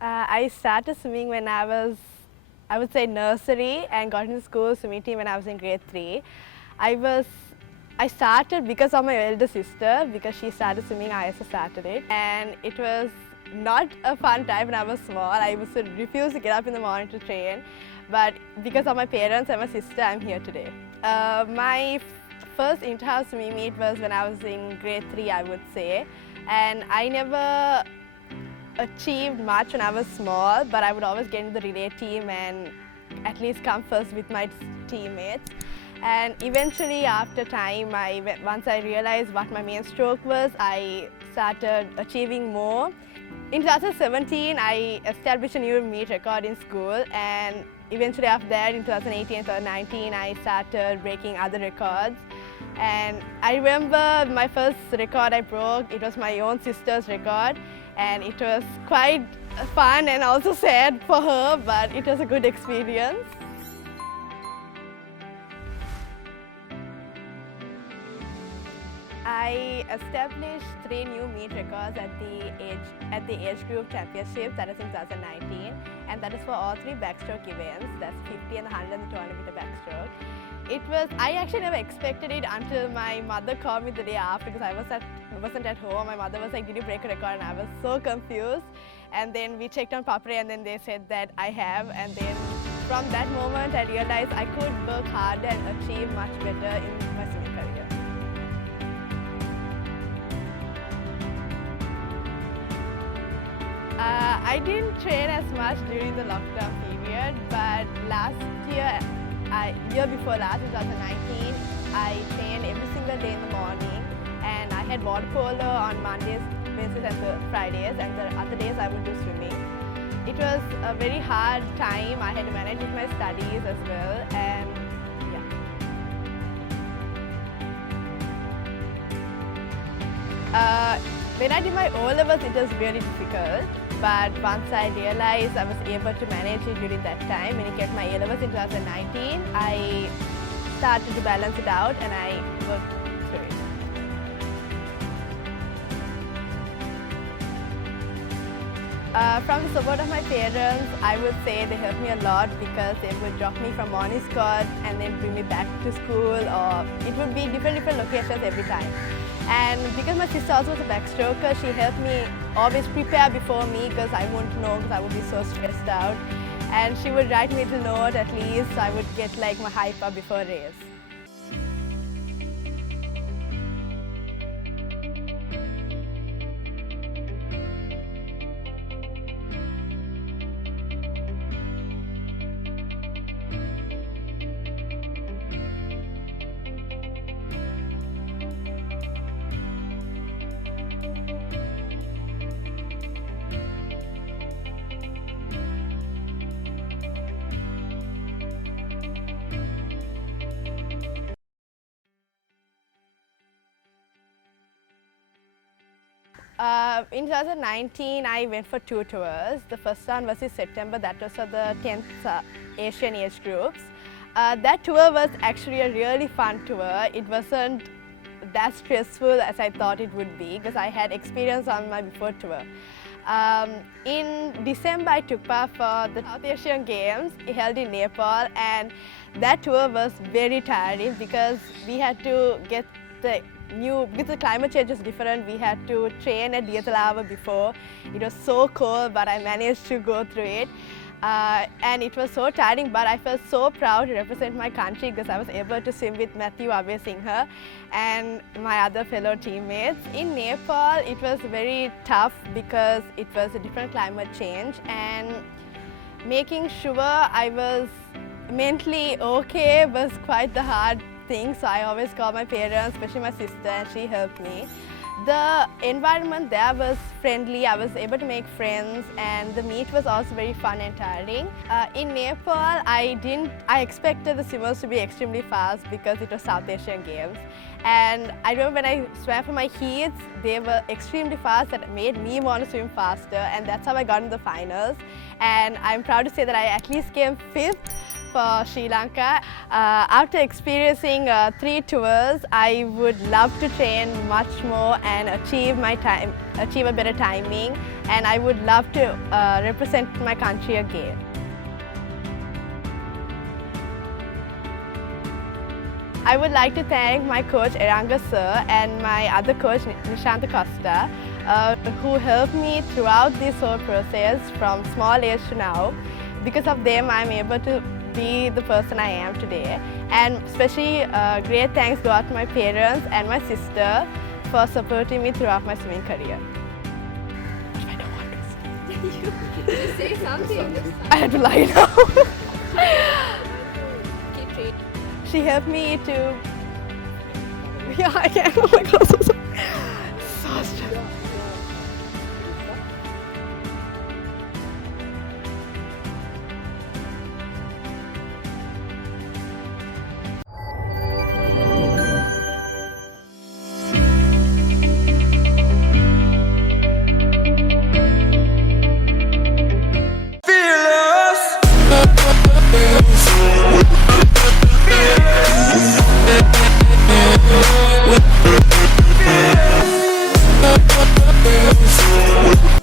I started swimming when I would say nursery, and got into school swimming team when I was in grade 3. I was, I started because of my elder sister, because she started swimming, I also started it. And it was not a fun time when I was small. I was refused to get up in the morning to train, but because of my parents and my sister, I'm here today. My first inter-house swimming meet was when I was in grade 3, I would say, and I never achieved much when I was small, but I would always get into the relay team and at least come first with my teammates. And eventually, after time, once I realized what my main stroke was, I started achieving more. In 2017, I established a new meet record in school, and eventually after that, in 2018 and 2019, I started breaking other records. And I remember my first record I broke, it was my own sister's record, and it was quite fun and also sad for her, but it was a good experience. I established 3 new meet records at the age group championship, that is in 2019, and that is for all 3 backstroke events. That's 50 and 100 and the 200-meter backstroke. I actually never expected it until my mother called me the day after, because I wasn't at home. My mother was like, "Did you break a record?" And I was so confused. And then we checked on Papre, and then they said that I have. And then from that moment, I realized I could work harder and achieve much better in my swimming career. I didn't train as much during the lockdown period, but year before last, in 2019, I trained every single day in the morning, and I had water polo on Mondays, Wednesdays and Fridays, and the other days I would do swimming. It was a very hard time. I had to manage with my studies as well, and when I did my O-levels, it was really difficult. But once I realized I was able to manage it during that time, when I kept my A-levels in 2019, I started to balance it out and I worked through it. From the support of my parents, I would say they helped me a lot, because they would drop me from morning squad and then bring me back to school, or it would be different locations every time. And because my sister also was a backstroker, she helped me always prepare before me, because I wouldn't know, because I would be so stressed out. And she would write me the note at least, so I would get like my hype up before a race. In 2019, I went for 2 tours. The first one was in September, that was for the 10th Asian age groups. That tour was actually a really fun tour. It wasn't that stressful as I thought it would be, because I had experience on my before tour. In December, I took part for the South Asian Games held in Nepal, and that tour was very tiring, because we had to get because the climate change is different, we had to train at DSLR before. It was so cold, but I managed to go through it. And it was so tiring, but I felt so proud to represent my country, because I was able to swim with Matthew Abhay Singha and my other fellow teammates. In Nepal, it was very tough, because it was a different climate change, and making sure I was mentally okay was quite the hard thing. So I always call my parents, especially my sister, and she helped me. The environment there was friendly. I was able to make friends, and the meet was also very fun and tiring. In Nepal, I expected the swimmers to be extremely fast, because it was South Asian Games. And I remember when I swam for my heats, they were extremely fast. That made me want to swim faster, and that's how I got in the finals. And I'm proud to say that I at least came 5th for Sri Lanka. After experiencing 3 tours, I would love to train much more and achieve a better timing, and I would love to represent my country again. I would like to thank my coach Eranga sir and my other coach Nishanta Costa who helped me throughout this whole process from small age to now. Because of them, I'm able to be the person I am today. And especially great thanks go out to my parents and my sister for supporting me throughout my swimming career. I don't want to You say something. I have to lie now. Keep training. She helped me to... Yeah, I can. Oh my god, so sorry. So stressed. With